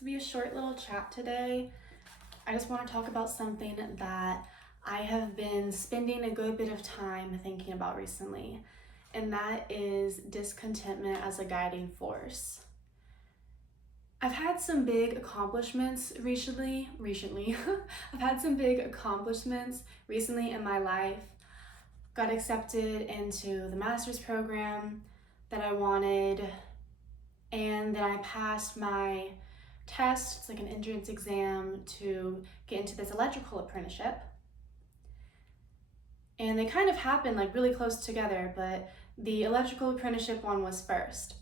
This will be a short little chat today. I just want to talk about something that I have been spending a good bit of time thinking about recently, and that is discontentment as a guiding force. I've had some big accomplishments recently. I've had some big accomplishments recently in my life. Got accepted into the master's program that I wanted, and then I passed my test. It's like an entrance exam to get into this electrical apprenticeship. And they kind of happened like really close together, but the electrical apprenticeship one was first.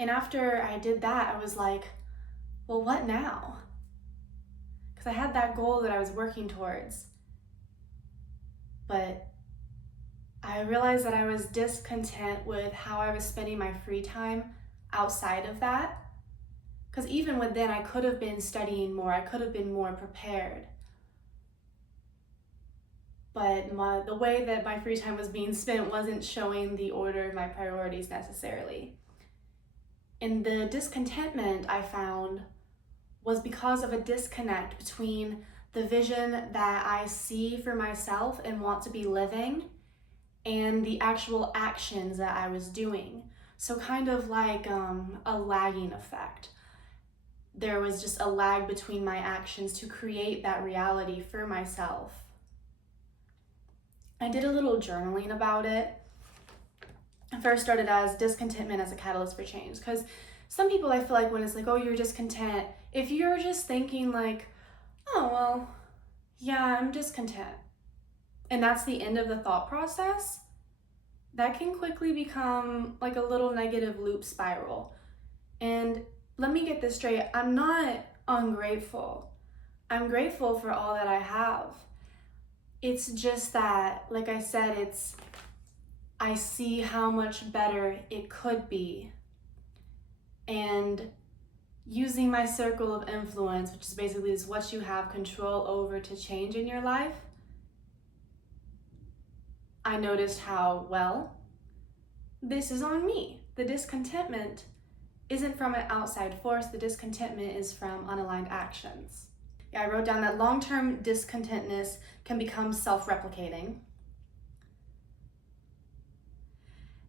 And after I did that, I was like, well, what now? Because I had that goal that I was working towards. But I realized that I was discontent with how I was spending my free time outside of that. Because even with then, I could have been studying more, I could have been more prepared. But the way that my free time was being spent wasn't showing the order of my priorities necessarily. And the discontentment I found was because of a disconnect between the vision that I see for myself and want to be living and the actual actions that I was doing. So kind of like a lagging effect. There was just a lag between my actions to create that reality for myself. I did a little journaling about it. I first started as discontentment as a catalyst for change, because some people, I feel like when it's like, oh, you're discontent, if you're just thinking like, oh, well, yeah, I'm discontent, and that's the end of the thought process, that can quickly become like a little negative loop spiral. And let me get this straight, I'm not ungrateful. I'm grateful for all that I have. It's just that, like I said, I see how much better it could be. And using my circle of influence, which is basically is what you have control over to change in your life, I noticed how, well, this is on me. The discontentment isn't from an outside force. The discontentment is from unaligned actions. Yeah, I wrote down that long-term discontentness can become self-replicating.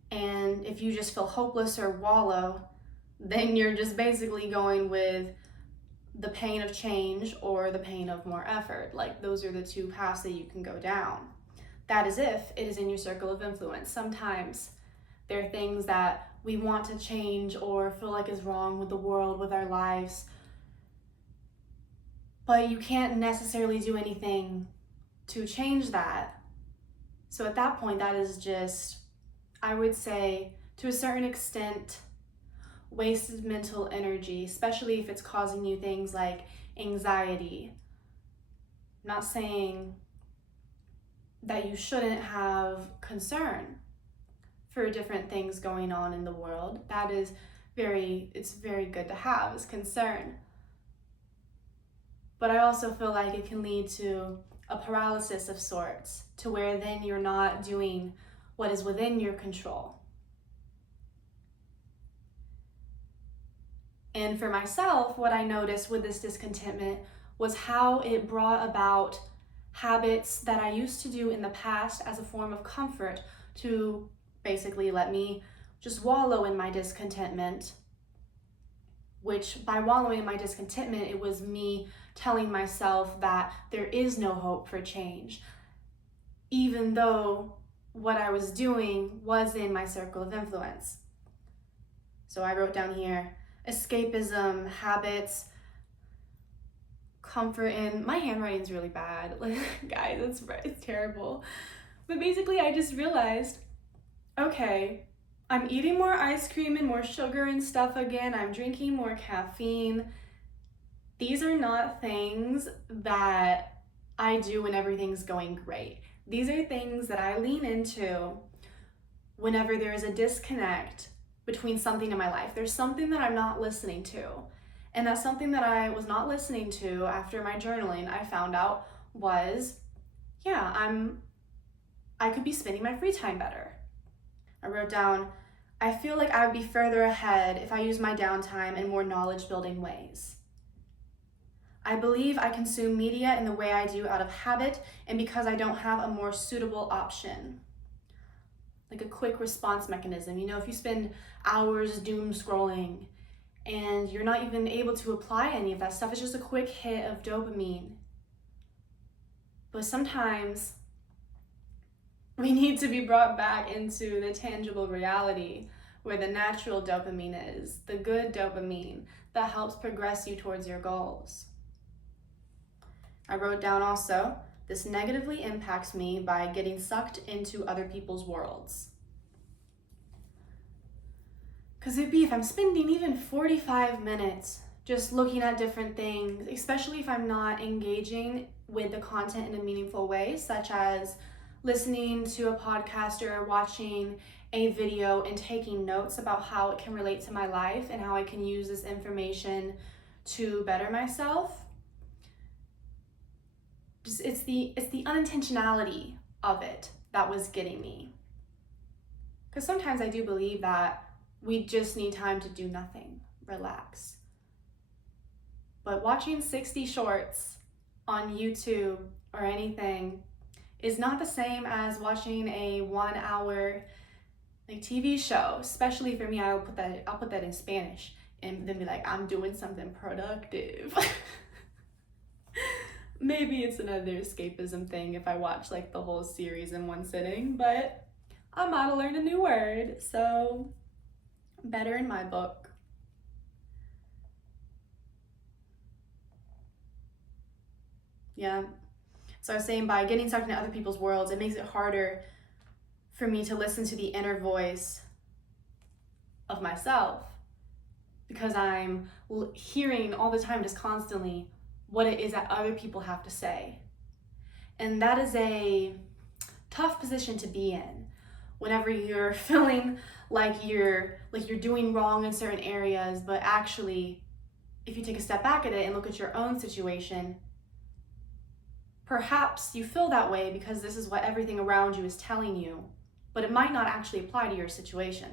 And if you just feel hopeless or wallow, then you're just basically going with the pain of change or the pain of more effort. Like, those are the two paths that you can go down. That is if it is in your circle of influence. Sometimes there are things that we want to change or feel like is wrong with the world, with our lives, but you can't necessarily do anything to change that. So at that point, that is just, I would say, to a certain extent, wasted mental energy, especially if it's causing you things like anxiety. I'm not saying that you shouldn't have concern for different things going on in the world. That is it's very good to have, is concern. But I also feel like it can lead to a paralysis of sorts, to where then you're not doing what is within your control. And for myself, what I noticed with this discontentment was how it brought about habits that I used to do in the past as a form of comfort to basically let me just wallow in my discontentment, which by wallowing in my discontentment, it was me telling myself that there is no hope for change, even though what I was doing was in my circle of influence. So I wrote down here, escapism, habits, comfort in, my handwriting's really bad. Like, guys, it's terrible. But basically I just realized, okay, I'm eating more ice cream and more sugar and stuff again. I'm drinking more caffeine. These are not things that I do when everything's going great. These are things that I lean into whenever there is a disconnect between something in my life. There's something that I'm not listening to. And that's something that I was not listening to after my journaling, I found out was, yeah, I could be spending my free time better. I wrote down, I feel like I would be further ahead if I used my downtime in more knowledge-building ways. I believe I consume media in the way I do out of habit and because I don't have a more suitable option. Like a quick response mechanism. You know, if you spend hours doom scrolling and you're not even able to apply any of that stuff, it's just a quick hit of dopamine. But sometimes we need to be brought back into the tangible reality where the natural dopamine is, the good dopamine that helps progress you towards your goals. I wrote down also, this negatively impacts me by getting sucked into other people's worlds. Because it'd be if I'm spending even 45 minutes just looking at different things, especially if I'm not engaging with the content in a meaningful way, such as listening to a podcast or watching a video and taking notes about how it can relate to my life and how I can use this information to better myself. It's the unintentionality of it that was getting me. Because sometimes I do believe that we just need time to do nothing, relax. But watching 60 shorts on YouTube or anything is not the same as watching a 1 hour TV show. Especially for me, I'll put that in Spanish and then be like, I'm doing something productive. Maybe it's another escapism thing if I watch the whole series in one sitting, but I'm about to learn a new word, so better in my book. Yeah. So I was saying, by getting sucked into other people's worlds, it makes it harder for me to listen to the inner voice of myself because I'm hearing all the time, just constantly, what it is that other people have to say. And that is a tough position to be in whenever you're feeling like you're doing wrong in certain areas, but actually, if you take a step back at it and look at your own situation, perhaps you feel that way because this is what everything around you is telling you, but it might not actually apply to your situation.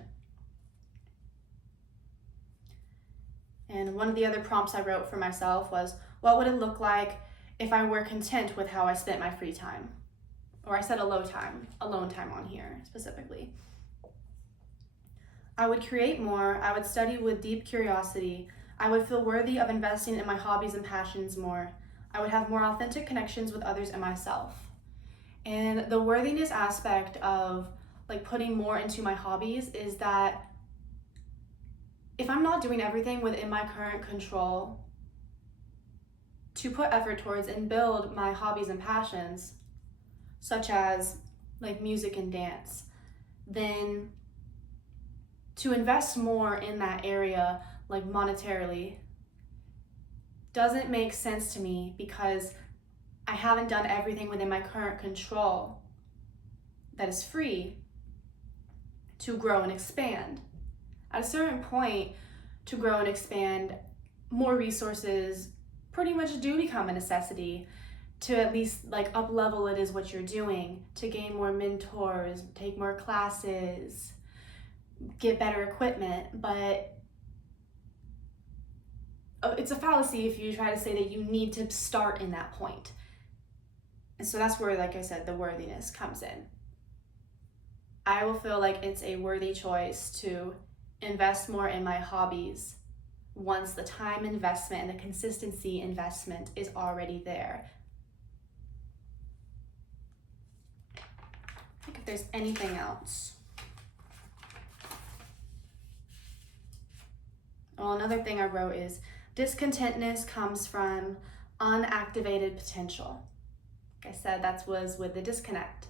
And one of the other prompts I wrote for myself was, what would it look like if I were content with how I spent my free time? Or I said alone time on here specifically. I would create more, I would study with deep curiosity, I would feel worthy of investing in my hobbies and passions more, I would have more authentic connections with others and myself. And the worthiness aspect of putting more into my hobbies is that if I'm not doing everything within my current control to put effort towards and build my hobbies and passions, such as music and dance, then to invest more in that area, monetarily, doesn't make sense to me because I haven't done everything within my current control that is free to grow and expand. At a certain point, to grow and expand, more resources pretty much do become a necessity to at least up level it is what you're doing, to gain more mentors, take more classes, get better equipment. But it's a fallacy if you try to say that you need to start in that point. And so that's where, like I said, the worthiness comes in. I will feel like it's a worthy choice to invest more in my hobbies once the time investment and the consistency investment is already there. I think if there's anything else. Well, another thing I wrote is discontentness comes from unactivated potential. Like I said, that was with the disconnect.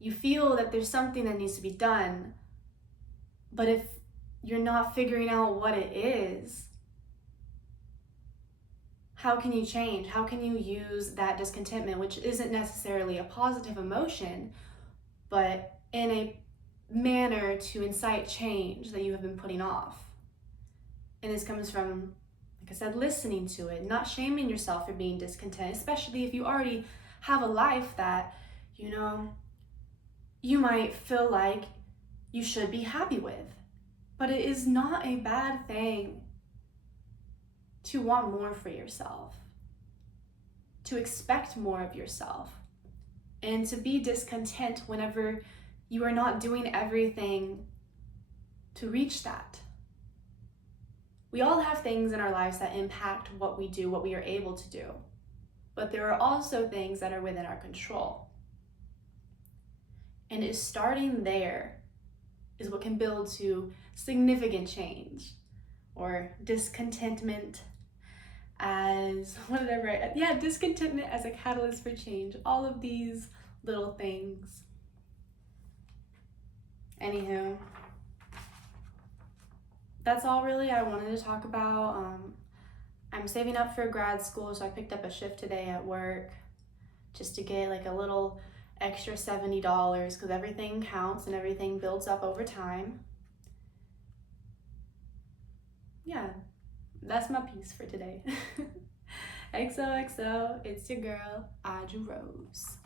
You feel that there's something that needs to be done, but if you're not figuring out what it is, how can you change? How can you use that discontentment, which isn't necessarily a positive emotion, but in a manner to incite change that you have been putting off? And this comes from, like I said, listening to it, not shaming yourself for being discontent, especially if you already have a life that, you might feel like you should be happy with. But it is not a bad thing to want more for yourself, to expect more of yourself, and to be discontent whenever you are not doing everything to reach that. We all have things in our lives that impact what we do, what we are able to do. But there are also things that are within our control. And it's starting there is what can build to significant change, or discontentment as, what did I write? Yeah, discontentment as a catalyst for change. All of these little things. Anywho, that's all really I wanted to talk about. I'm saving up for grad school, so I picked up a shift today at work just to get like a little extra $70 because everything counts and everything builds up over time. Yeah, that's my piece for today. XOXO, it's your girl, Audrey Rose.